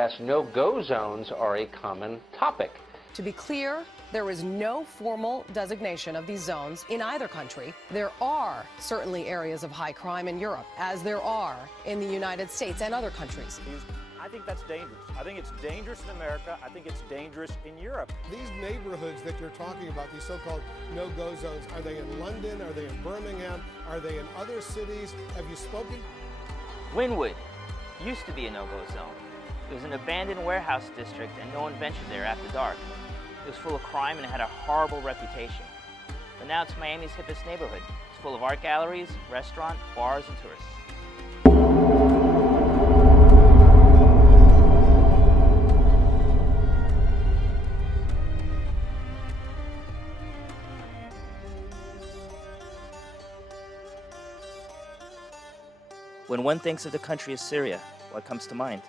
U.S., no-go zones are a common topic. To be clear, there is no formal designation of these zones in either country. There are certainly areas of high crime in Europe, as there are in the United States and other countries. I think that's dangerous. I think it's dangerous in America. I think it's dangerous in Europe. These neighborhoods that you're talking about, these so-called no-go zones, are they in London? Are they in Birmingham? Are they in other cities? Have you spoken? Wynwood used to be a no-go zone. It was an abandoned warehouse district and no one ventured there after dark. It was full of crime and had a horrible reputation. But now it's Miami's hippest neighborhood. It's full of art galleries, restaurants, bars, and tourists. When one thinks of the country of Syria, what comes to mind?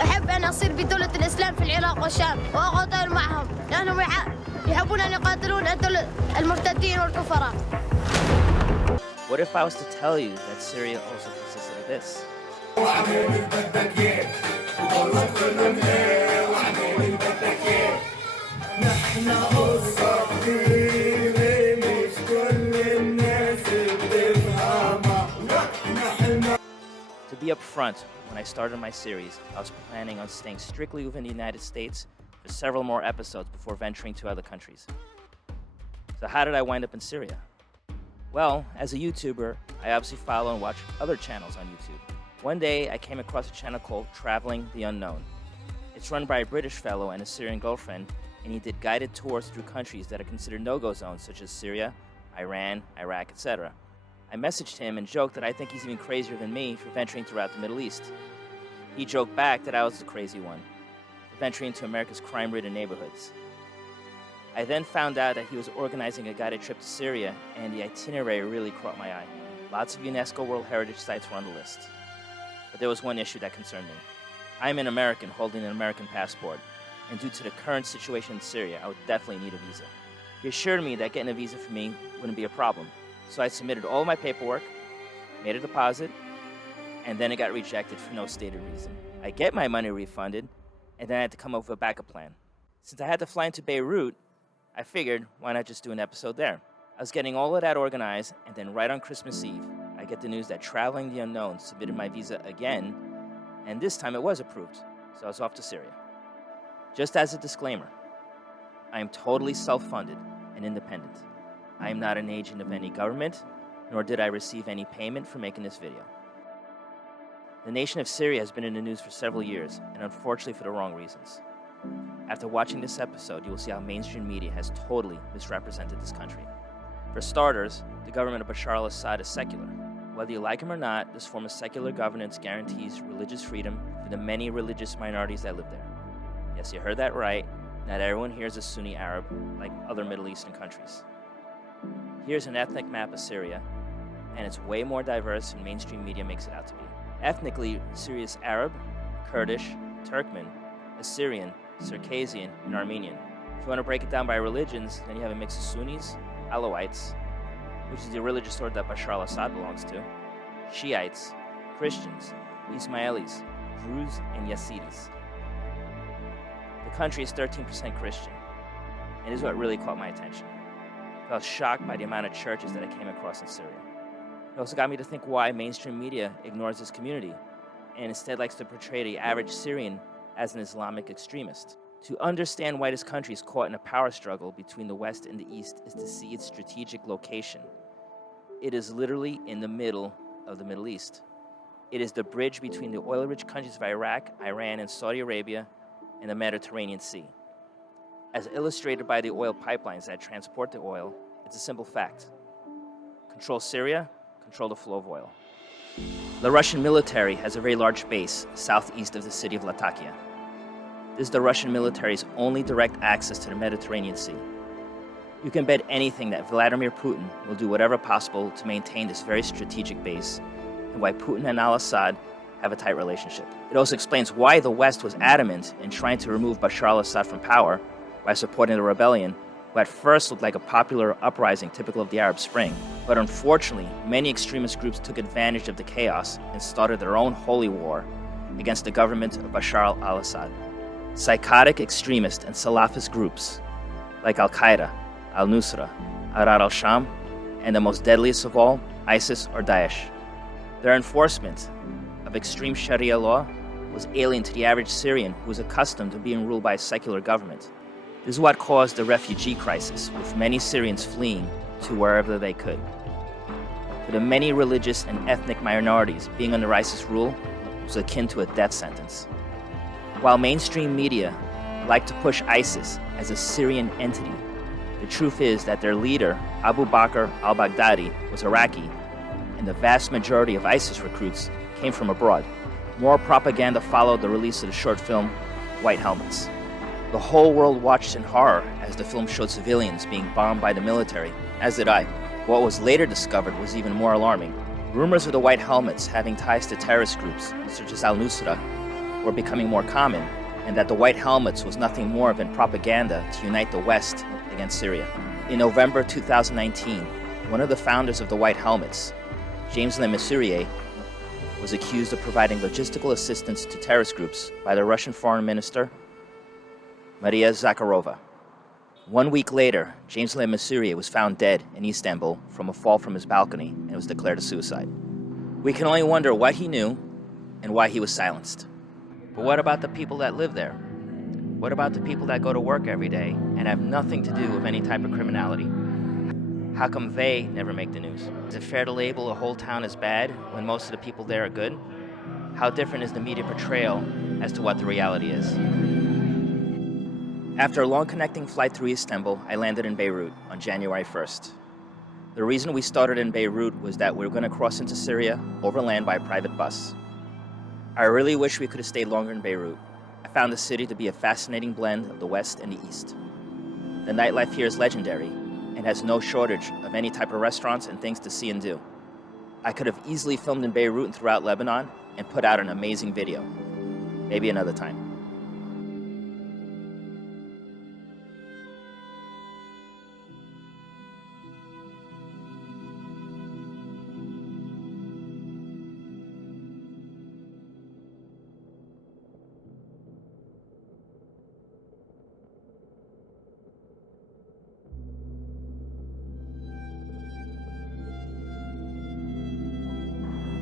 أحب أن أصير بدولة الإسلام في العراق والشام وأقاتل معهم لأنهم يحبون أن يقاتلون المرتدين والكفراء. What if I was to tell you that Syria also consisted of this? To be upfront, when I started my series, I was planning on staying strictly within the United States for several more episodes before venturing to other countries. So how did I wind up in Syria? Well, as a YouTuber, I obviously follow and watch other channels on YouTube. One day, I came across a channel called Traveling the Unknown. It's run by a British fellow and a Syrian girlfriend, and he did guided tours through countries that are considered no-go zones, such as Syria, Iran, Iraq, etc. I messaged him and joked that I think he's even crazier than me for venturing throughout the Middle East. He joked back that I was the crazy one, for venturing into America's crime-ridden neighborhoods. I then found out that he was organizing a guided trip to Syria, and the itinerary really caught my eye. Lots of UNESCO World Heritage sites were on the list. But there was one issue that concerned me. I'm an American holding an American passport, and due to the current situation in Syria, I would definitely need a visa. He assured me that getting a visa for me wouldn't be a problem. So I submitted all my paperwork, made a deposit, and then it got rejected for no stated reason. I get my money refunded, and then I had to come up with a backup plan. Since I had to fly into Beirut, I figured, why not just do an episode there? I was getting all of that organized, and then right on Christmas Eve, I get the news that Traveling the Unknown submitted my visa again, and this time it was approved, so I was off to Syria. Just as a disclaimer, I am totally self-funded and independent. I am not an agent of any government, nor did I receive any payment for making this video. The nation of Syria has been in the news for several years, and unfortunately for the wrong reasons. After watching this episode, you will see how mainstream media has totally misrepresented this country. For starters, the government of Bashar al-Assad is secular. Whether you like him or not, this form of secular governance guarantees religious freedom for the many religious minorities that live there. Yes, you heard that right. Not everyone here is a Sunni Arab like other Middle Eastern countries. Here's an ethnic map of Syria, and it's way more diverse than mainstream media makes it out to be. Ethnically, Syria is Arab, Kurdish, Turkmen, Assyrian, Circassian, and Armenian. If you want to break it down by religions, then you have a mix of Sunnis, Alawites, which is the religious order that Bashar al-Assad belongs to, Shiites, Christians, Ismailis, Druze, and Yazidis. The country is 13% Christian, and this is what really caught my attention. I was shocked by the amount of churches that I came across in Syria. It also got me to think why mainstream media ignores this community and instead likes to portray the average Syrian as an Islamic extremist. To understand why this country is caught in a power struggle between the West and the East is to see its strategic location. It is literally in the middle of the Middle East. It is the bridge between the oil-rich countries of Iraq, Iran, and Saudi Arabia and the Mediterranean Sea. As illustrated by the oil pipelines that transport the oil, it's a simple fact. Control Syria, control the flow of oil. The Russian military has a very large base southeast of the city of Latakia. This is the Russian military's only direct access to the Mediterranean Sea. You can bet anything that Vladimir Putin will do whatever possible to maintain this very strategic base, and why Putin and al-Assad have a tight relationship. It also explains why the West was adamant in trying to remove Bashar al-Assad from power by supporting the rebellion, who at first looked like a popular uprising typical of the Arab Spring. But unfortunately, many extremist groups took advantage of the chaos and started their own holy war against the government of Bashar al-Assad. Psychotic extremist and Salafist groups like Al-Qaeda, Al-Nusra, Ahrar al-Sham, and the most deadliest of all, ISIS or Daesh. Their enforcement of extreme Sharia law was alien to the average Syrian who was accustomed to being ruled by a secular government. This is what caused the refugee crisis, with many Syrians fleeing to wherever they could. For the many religious and ethnic minorities, being under ISIS rule was akin to a death sentence. While mainstream media like to push ISIS as a Syrian entity, the truth is that their leader, Abu Bakr al-Baghdadi, was Iraqi, and the vast majority of ISIS recruits came from abroad. More propaganda followed the release of the short film, White Helmets. The whole world watched in horror as the film showed civilians being bombed by the military, as did I. What was later discovered was even more alarming. Rumors of the White Helmets having ties to terrorist groups, such as Al-Nusra, were becoming more common, and that the White Helmets was nothing more than propaganda to unite the West against Syria. In November 2019, one of the founders of the White Helmets, James Le Mesurier, was accused of providing logistical assistance to terrorist groups by the Russian Foreign Minister, Maria Zakharova. 1 week later, James Le Mesurier was found dead in Istanbul from a fall from his balcony and was declared a suicide. We can only wonder what he knew and why he was silenced. But what about the people that live there? What about the people that go to work every day and have nothing to do with any type of criminality? How come they never make the news? Is it fair to label a whole town as bad when most of the people there are good? How different is the media portrayal as to what the reality is? After a long connecting flight through Istanbul, I landed in Beirut on January 1st. The reason we started in Beirut was that we were going to cross into Syria overland by a private bus. I really wish we could have stayed longer in Beirut. I found the city to be a fascinating blend of the West and the East. The nightlife here is legendary and has no shortage of any type of restaurants and things to see and do. I could have easily filmed in Beirut and throughout Lebanon and put out an amazing video. Maybe another time.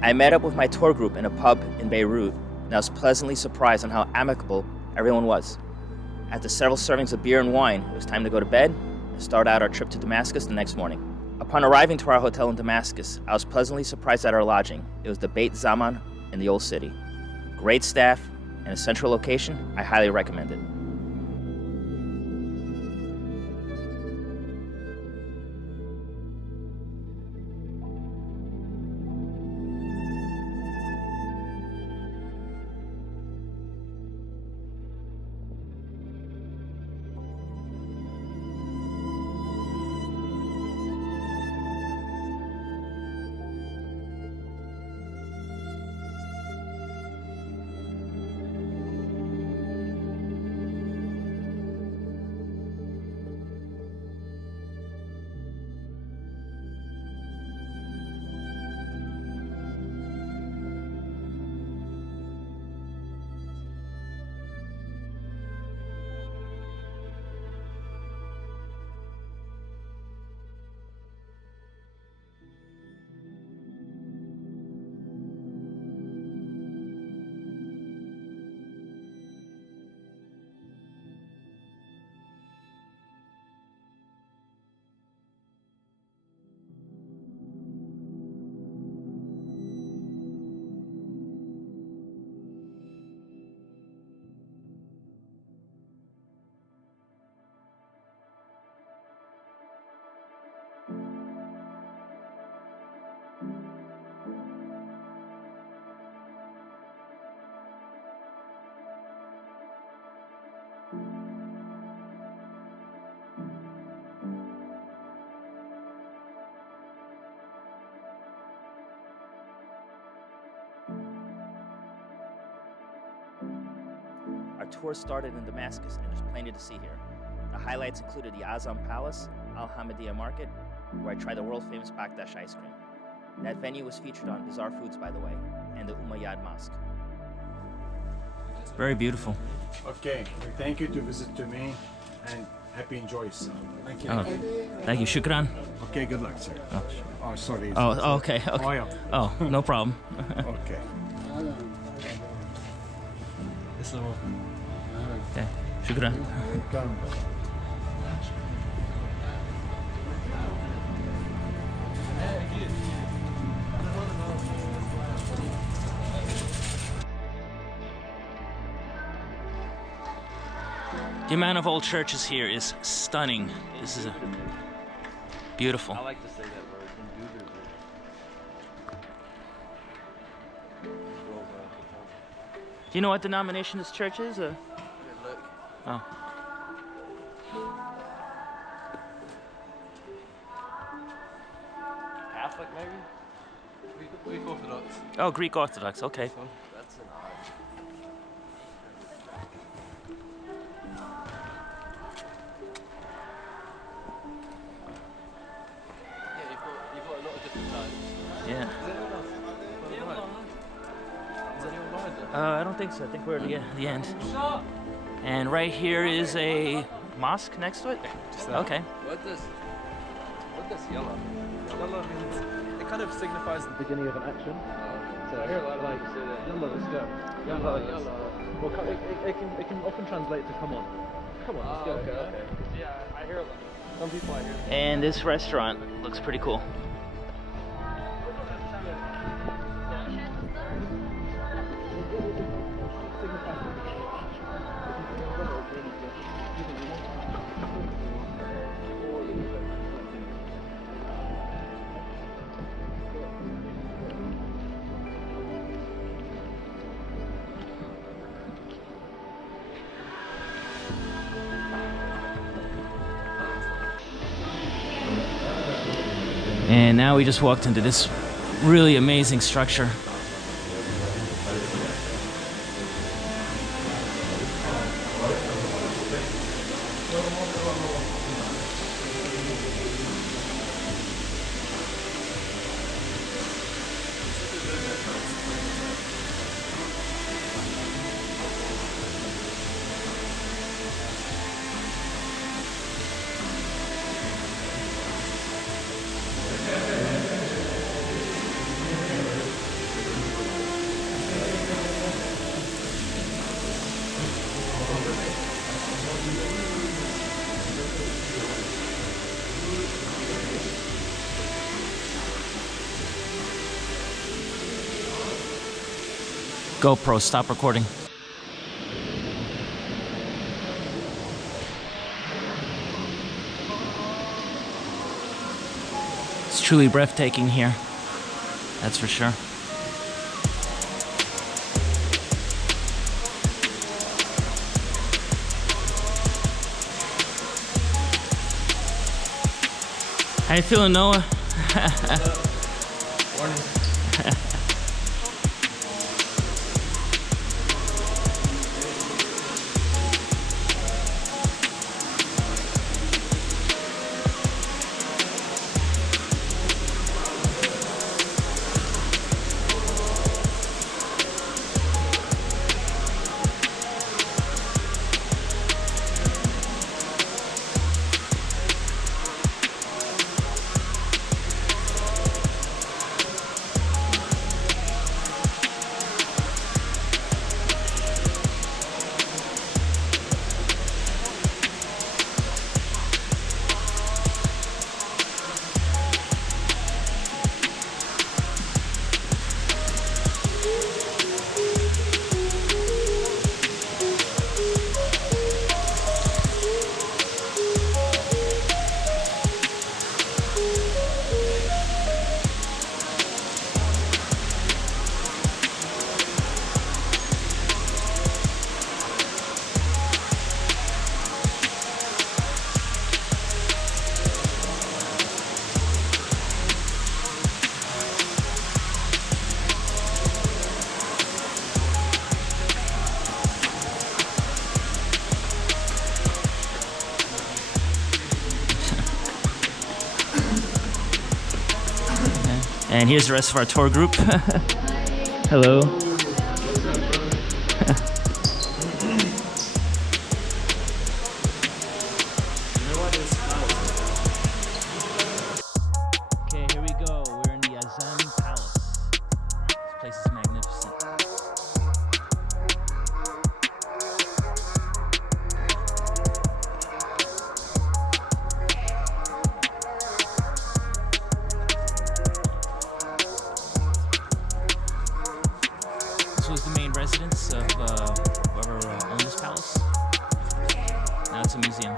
I met up with my tour group in a pub in Beirut, and I was pleasantly surprised on how amicable everyone was. After several servings of beer and wine, it was time to go to bed and start out our trip to Damascus the next morning. Upon arriving to our hotel in Damascus, I was pleasantly surprised at our lodging. It was the Beit Zaman in the Old City. Great staff and a central location, I highly recommend it. Our tour started in Damascus, and there's plenty to see here. The highlights included the Azam Palace, Al Hamidiyya Market, where I tried the world-famous Baktash ice cream. That venue was featured on Bizarre Foods, by the way, and the Umayyad Mosque. Very beautiful. Okay, thank you to visit to me, and happy enjoys. Thank you. Oh, thank you. Shukran. Okay, good luck, sir. Oh, sorry. Oh, okay. Okay. Oh, yeah. Oh, no problem. Okay. Okay. Shukran. The amount of old churches here is stunning. This is beautiful. I like to say that word, indubitably. Do you know what denomination this church is? Or? Look. Oh. Catholic, maybe? Greek Orthodox. Oh, Greek Orthodox. Okay. So that's an odd. Yeah, you've got a lot of different types. Yeah. Is anyone else? Is anyone behind there? I don't think so. I think we're at the end. And right here is a mosque next to it? Okay. What does yellow? Yellow means it kind of signifies the beginning of an action. So I hear a lot of people say that. Yellow, let's go. Yellow. Well, it can often translate to come on. Come on, let's go. Okay. Yeah, I hear a lot. Some people I hear. And this restaurant looks pretty cool. And now we just walked into this really amazing structure. GoPro, stop recording. It's truly breathtaking here, that's for sure. How you feeling, Noah? And here's the rest of our tour group. Hello. Okay, here we go. We're in the Azam Palace. This place is magnificent. This was the main residence of whoever owned this palace. Now it's a museum.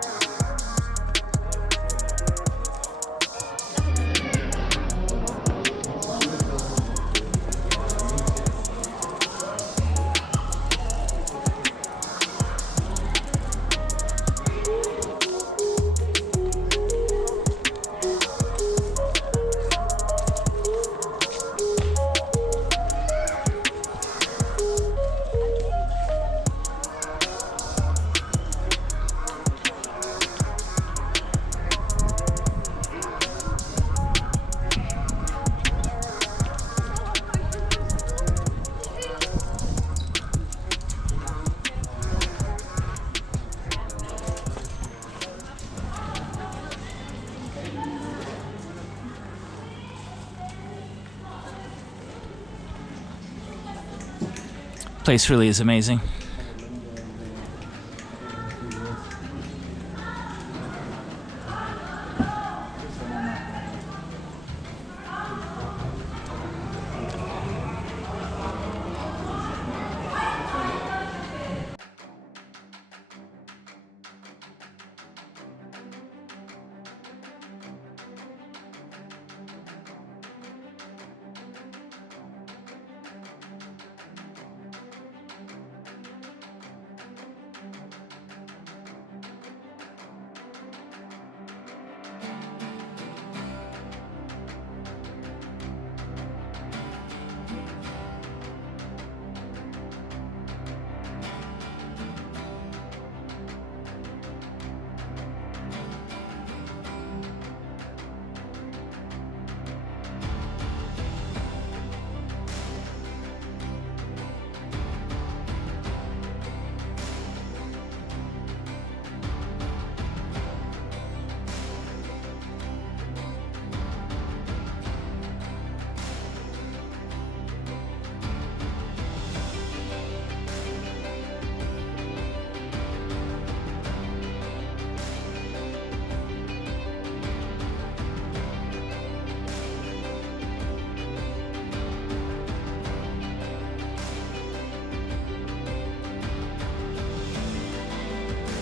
Place really is amazing.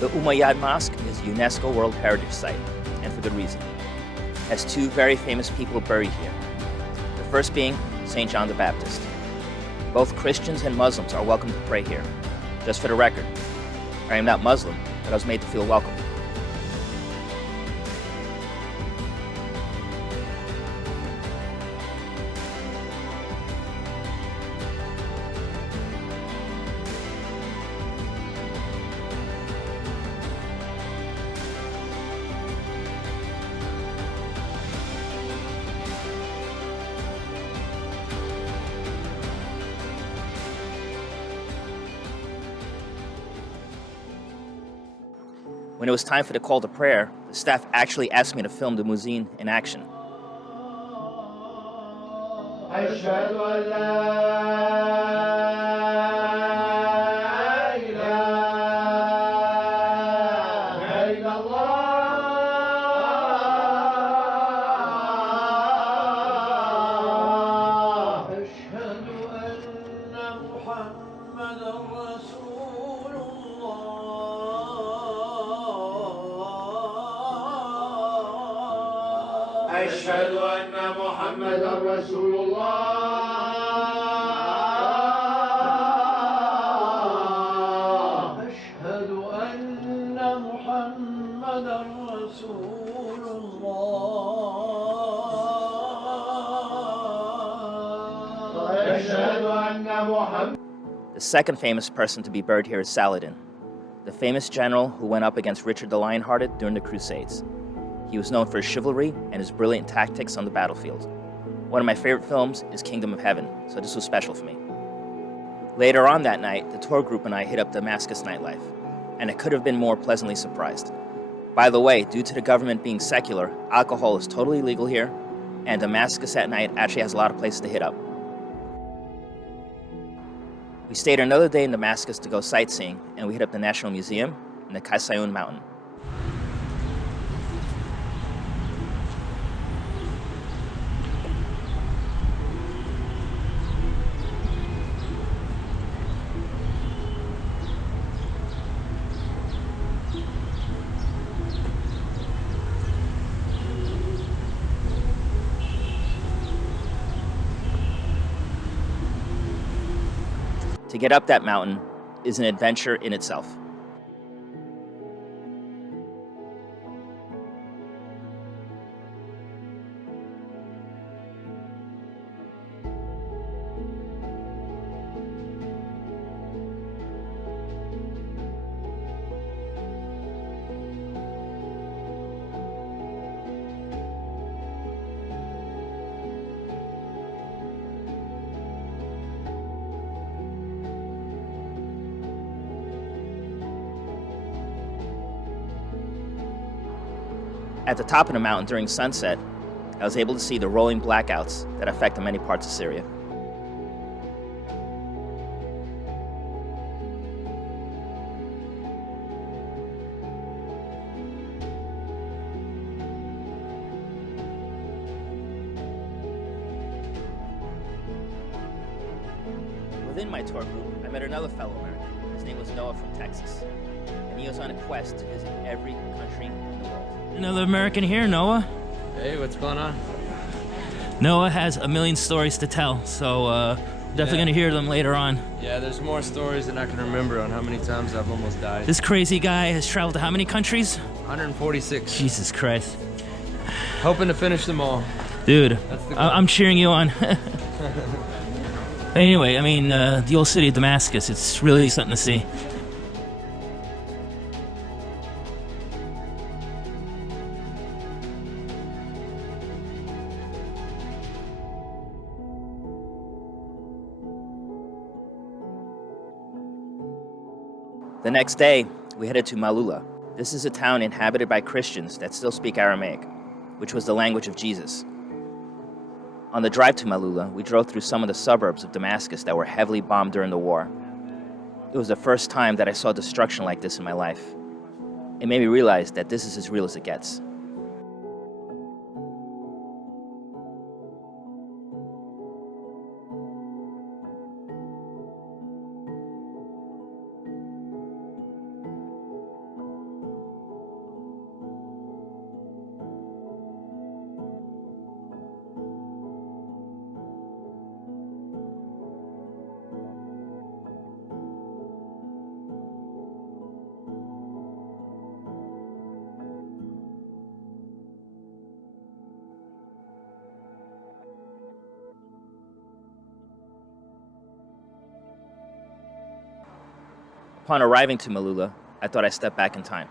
The Umayyad Mosque is a UNESCO World Heritage Site, and for good reason. It has two very famous people buried here. The first being St. John the Baptist. Both Christians and Muslims are welcome to pray here. Just for the record, I am not Muslim, but I was made to feel welcome. When it was time for the call to prayer, the staff actually asked me to film the muezzin in action. أشهد أن محمدا رسول الله أشهد أن محمدا رسول الله أشهد أن محمدا. The second famous person to be buried here is Saladin, the famous general who went up against Richard the Lionhearted during the Crusades. He was known for his chivalry and his brilliant tactics on the battlefield. One of my favorite films is Kingdom of Heaven, so this was special for me. Later on that night, the tour group and I hit up Damascus nightlife, and I could have been more pleasantly surprised. By the way, due to the government being secular, alcohol is totally legal here, and Damascus at night actually has a lot of places to hit up. We stayed another day in Damascus to go sightseeing, and we hit up the National Museum and the Kasayun Mountain. To get up that mountain is an adventure in itself. At the top of the mountain during sunset, I was able to see the rolling blackouts that affect many parts of Syria. Within my tour group, I met another fellow American. His name was Noah from Texas, and he was on a quest to visit every country in the world. Another American here, Noah. Hey, what's going on? Noah has a million stories to tell, so definitely gonna hear them later on. Yeah, there's more stories than I can remember on how many times I've almost died. This crazy guy has traveled to how many countries? 146. Jesus Christ. Hoping to finish them all. Dude, I'm cheering you on. Anyway, I mean, the old city of Damascus, it's really something to see. The next day, we headed to Malula. This is a town inhabited by Christians that still speak Aramaic, which was the language of Jesus. On the drive to Malula, we drove through some of the suburbs of Damascus that were heavily bombed during the war. It was the first time that I saw destruction like this in my life. It made me realize that this is as real as it gets. Upon arriving to Malula, I thought I stepped back in time.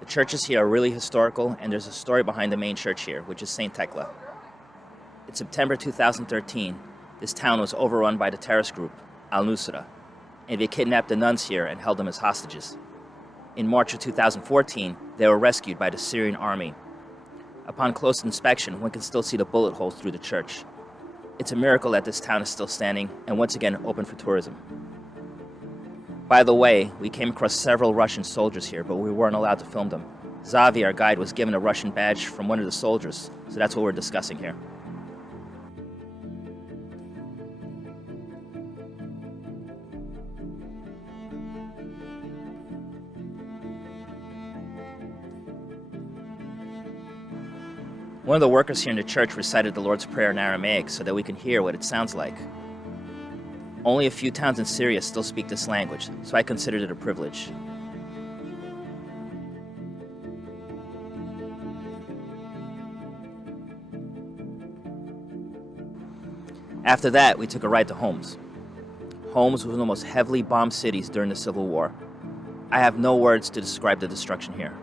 The churches here are really historical, and there's a story behind the main church here, which is St. Tekla. In September 2013, this town was overrun by the terrorist group, Al-Nusra, and they kidnapped the nuns here and held them as hostages. In March of 2014, they were rescued by the Syrian army. Upon close inspection, one can still see the bullet holes through the church. It's a miracle that this town is still standing and once again open for tourism. By the way, we came across several Russian soldiers here, but we weren't allowed to film them. Zavi, our guide, was given a Russian badge from one of the soldiers, so that's what we're discussing here. One of the workers here in the church recited the Lord's Prayer in Aramaic so that we can hear what it sounds like. Only a few towns in Syria still speak this language, so I considered it a privilege. After that, we took a ride to Homs. Homs was one of the most heavily bombed cities during the Civil War. I have no words to describe the destruction here.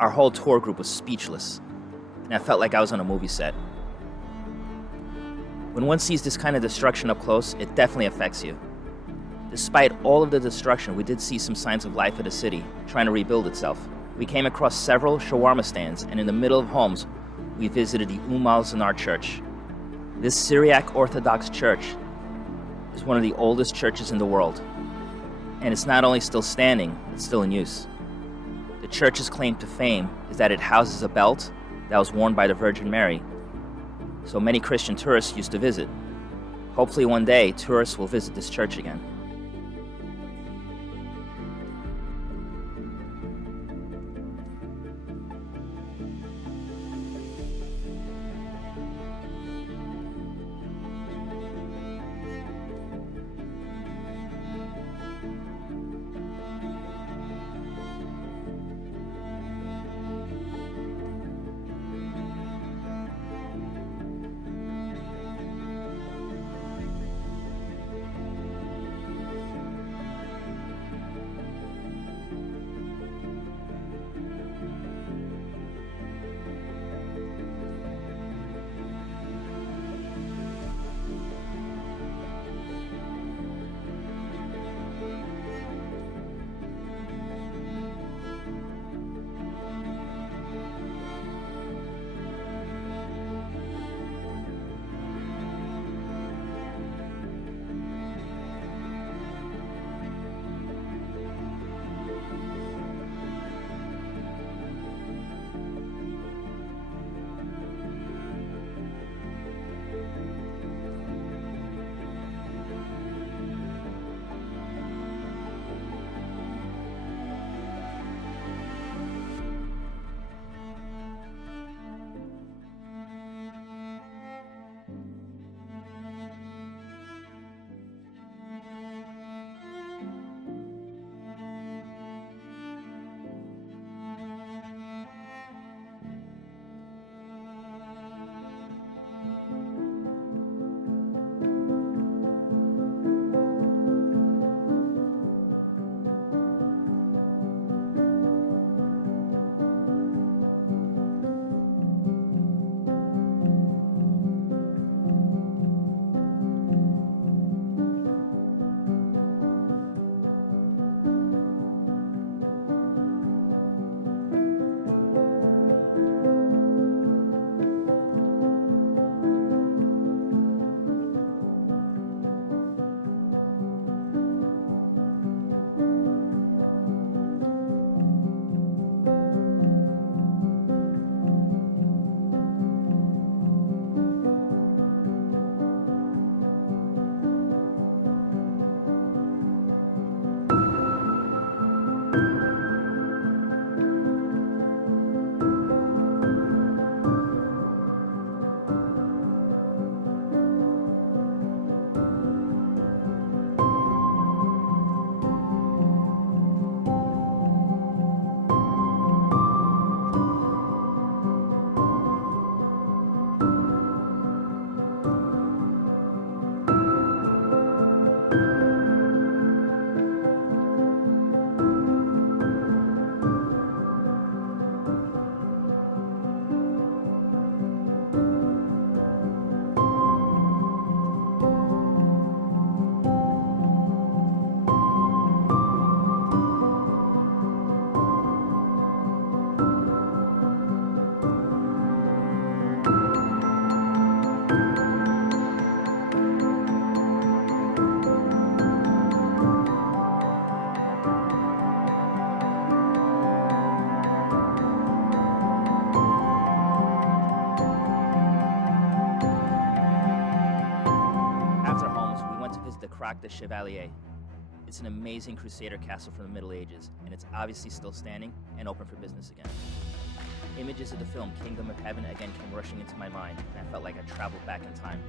Our whole tour group was speechless, and I felt like I was on a movie set. When one sees this kind of destruction up close, it definitely affects you. Despite all of the destruction, we did see some signs of life at the city, trying to rebuild itself. We came across several shawarma stands, and in the middle of Homs, we visited the Umayyad Church. This Syriac Orthodox church is one of the oldest churches in the world, and it's not only still standing, it's still in use. The church's claim to fame is that it houses a belt that was worn by the Virgin Mary, so many Christian tourists used to visit. Hopefully one day, tourists will visit this church again. the Chevalier. It's an amazing Crusader castle from the Middle Ages, and it's obviously still standing and open for business again. Images of the film Kingdom of Heaven again came rushing into my mind, and I felt like I traveled back in time.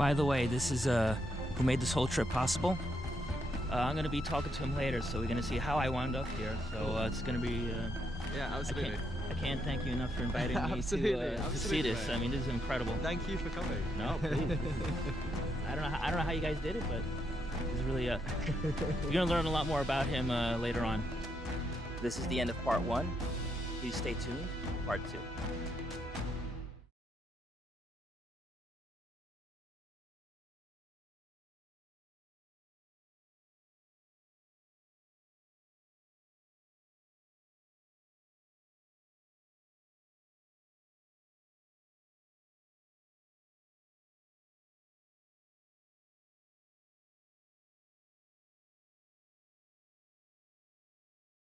By the way, this is who made this whole trip possible. I'm going to be talking to him later, so we're going to see how I wound up here. So it's going to be... yeah, absolutely. I can't thank you enough for inviting me to see this. Mate. I mean, this is incredible. Thank you for coming. No, please. I don't know how you guys did it, but it's really... you're going to learn a lot more about him later on. This is the end of part 1. Please stay tuned for part 2.